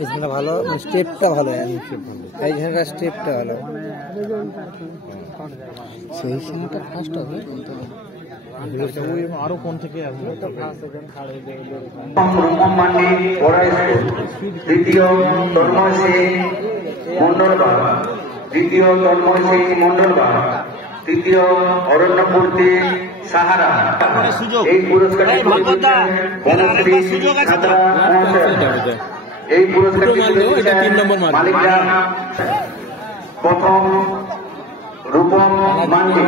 এইখানটা ভালো, স্টেপটা ভালো, এইখানকার স্টেপটা ভালো। সেই সময়টা ফার্স্ট হবে আরো কোন থেকে দ্বিতীয় তন্ময় সিং মন্ডলবাগ, দ্বিতীয় তন্ময় সিং মন্ডলবাগ, তৃতীয় অরণ্যপূর্তি সাহারা। এই পুরস্কারটি এই পুরস্কারটি মালিকরা প্রথম রূপম মান্ডি,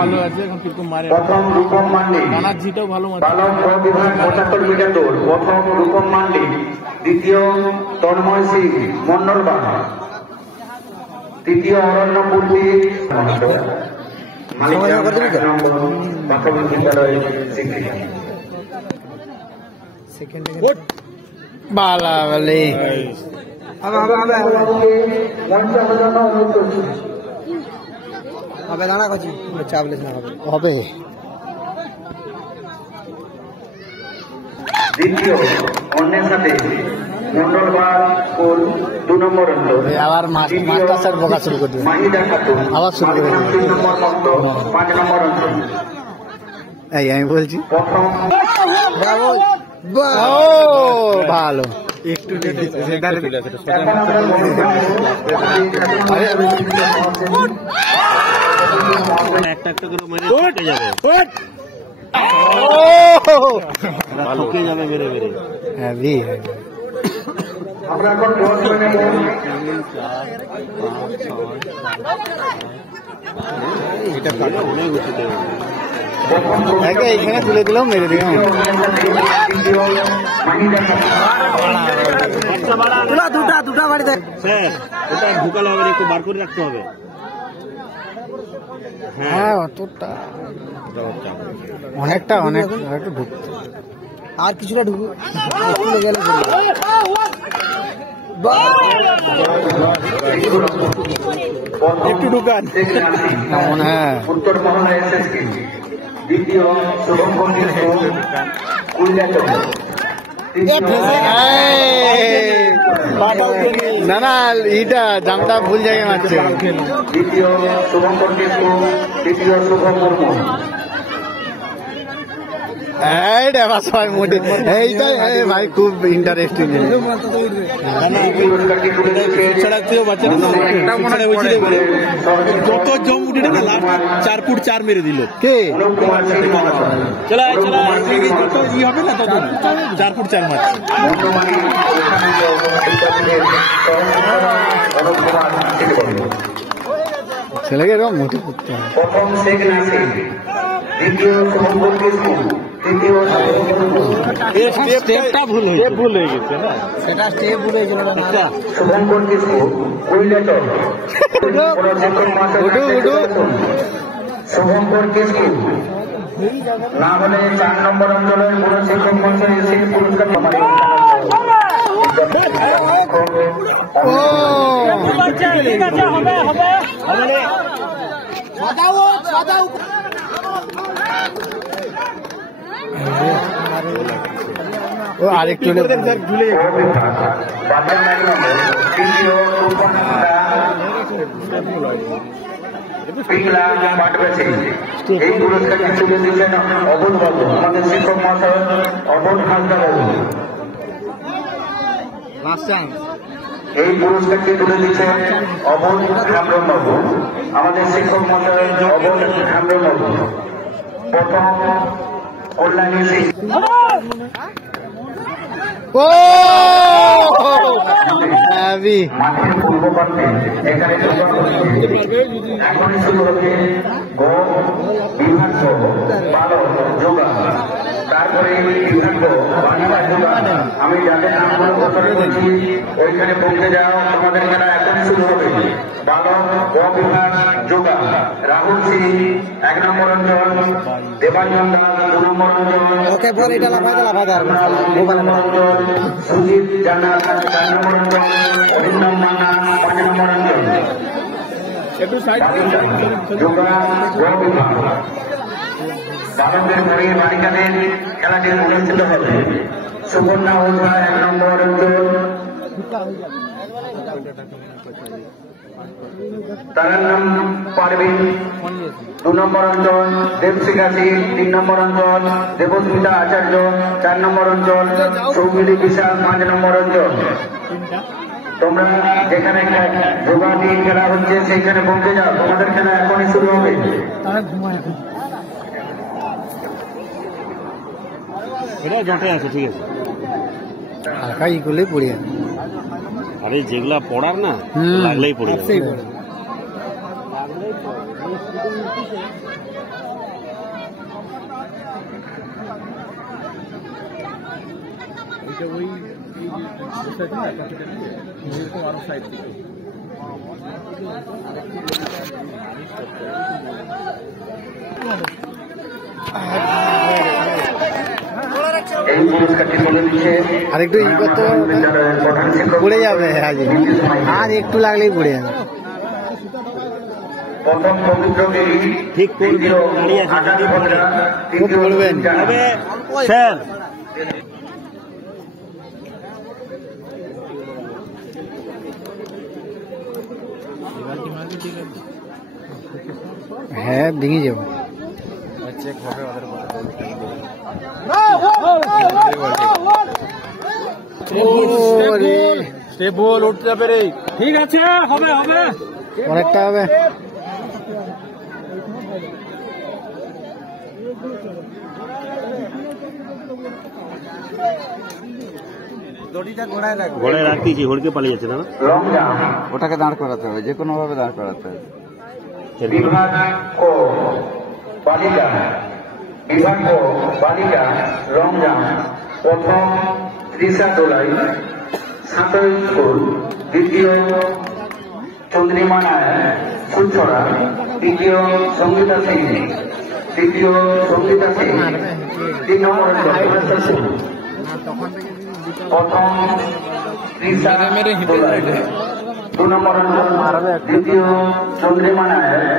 প্রথম রূপম মান্ডি, বালক বিভাগ 75 মিটার দৌড়, প্রথম রূপম মান্ডি, দ্বিতীয় তন্ময় সিং মন্ডলবাগ, তৃতীয় অরণ্যপূর্তি প্রাথমিক বিদ্যালয় শিক্ষিকা। হবে দাঁড়া করছি, চাপ লেস না হবে। দ্বিতীয় অন্যের সাথে মন্ডলবাগ স্কুল 2 নম্বর অঞ্চল, আবার মাস্টার স্যার বকা শুরু করে দিবে, মাহিদা খাতুন আবার শুরু করে দিবে। 3 নম্বর অঞ্চল 5 নম্বর অঞ্চল। এই আমি বলছি প্রথম ভালো একটু একটা একটা করে মেরে উঠে যাবে, ঢুকে যাবে মেরে মেরে। হ্যাভি আমরা এখন এটা অনেক উঁচুতে এখানে তুলে দিলাম, মেরে দিলাম। দুটা বাড়িতে স্যার, ওটা ঢুকালে হবে, একটু বার করে রাখতে হবে। হ্যাঁ অতটা অনেকটা একটু ঢুকতে, আর কিছুটা ঢুকু গেলে একটু ঢুকান। হ্যাঁ উত্তর মহলা এসএসকে, দ্বিতীয় শুভঙ্কর না না এইটা জামটা ভুল জায়গায় মারছে। দ্বিতীয় শুভঙ্কর তৃতীয় শুভ মুর্মু। সবাই মোটে এইটাই ভাই খুব ইন্টারেস্টিং। যত জম উঠে না, লাস্ট 4 ফুট 4 মেরে দিল। কে চলা যত ই হবে না, তত 4 ফুট 4 মারছে। ছেলেকে এরকম মোটে করতে হবে। প্রথম শেখ নাসির, দ্বিতীয় শুভঙ্কর কিসকু, তৃতীয় স্টেপটা ভুল হয়ে গেছে না, সেটা স্টেপ ভুলে গেল না। শুভঙ্কর কিসকু কৈলাচর, শুভঙ্কর কিসকু না হলে 4 নম্বর অঞ্চলের কোন শিক্ষক মঞ্চে এসে পুরস্কার ও আরেকটু এই পুরস্কারটি তুলে দিলেন অবোধ বাবু, আমাদের শিক্ষক মহাশয় অবোধ হাসদা বাবু। এই পুরস্কারটি তুলে দিচ্ছেন অবোধ খামরন বাবু, আমাদের শিক্ষক মহাশয় অবোধ খামরন বাবু। প্রথম কল্যাণী সিং। মাঠের পূর্ব প্রান্তে এখানে এখন শুরু হচ্ছে বিভাগ বালক যোগা, তারপরে বিভাগ বালিকা যোগা। আমি যাদের নামগুলো ঘোষণা করছি ওইখানে পৌঁছে যাও, তোমাদের মেলা এখন শুরু হবে। বালক বিভাগ যোগা, রাহুল সিং 1 নম্বর অঞ্চল, দেবাঞ্জন দাস 2 নম্বর অঞ্চল, সুজিত জানা 4 নম্বর অঞ্চল, অভিনব মান্না 5 নম্বর অঞ্চল। যোগা বিভাগ বালকের পরে বালিকাদের খেলাটি অনুষ্ঠিত হবে। সুবর্ণা ওঝা 1 নম্বর অঞ্চল, তারান্নাম পারভিন 2 নম্বর অঞ্চল, দেবশিখা সিং 3 নম্বর অঞ্চল, দেবস্মিতা আচার্য 4 নম্বর অঞ্চল, সৌমিলি বিশাল 5 নম্বর অঞ্চল। তোমরা যেখানে যোগাটি খেলা হচ্ছে সেইখানে পৌঁছে যাও, তোমাদের খেলা এখনই শুরু হবে। এটা জটে আছে, ঠিক আছে। হালকা ই করলেই পড়ে যাবে। আরে যেগুলা পড়ার না লাগলেই পড়ে যাবে। এই পুরস্কারটি তুলে দিচ্ছে আরেকটু ই করতে হবে, প্রধান শিক্ষক পড়ে যাবে আজ একটু লাগলেই পড়ে যাবে। প্রথম পবিত্র গিরি, ঠিক করবে, দ্বিতীয় দাঁড়িয়ে আছে, আকাশ যদি পড়ে। ভদ্রা, তৃতীয় পড়বেন। জানা। তবে স্যার হ্যাঁ ভেঙে যাবো। বল উঠতে যাবে রে। ঠিক আছে, হবে হবে। অনেকটা হবে। ঘোড়ায় রাখতেছি, হড়কে পালিয়ে যাচ্ছে না। লং জাম্প, ওটাকে দাঁড় করাতে হবে, যে কোনো ভাবে দাঁড় করাতে হবে। বিভাগ ও বালিকা, বিভাগ ও বালিকা লং জাম্প, প্রথম তৃষা দোলাই, সাঁতর স্কুল, দ্বিতীয় চন্দ্রিমা নায়ক, ফুলছড়া, তৃতীয় সঙ্গীতা সিং, তৃতীয় সঙ্গীতা সিং, 3 নম্বর অঞ্চল, প্রথম তৃষা দোলাই, 2 নম্বর অঞ্চল, দ্বিতীয় চন্দ্রিমা নায়ক।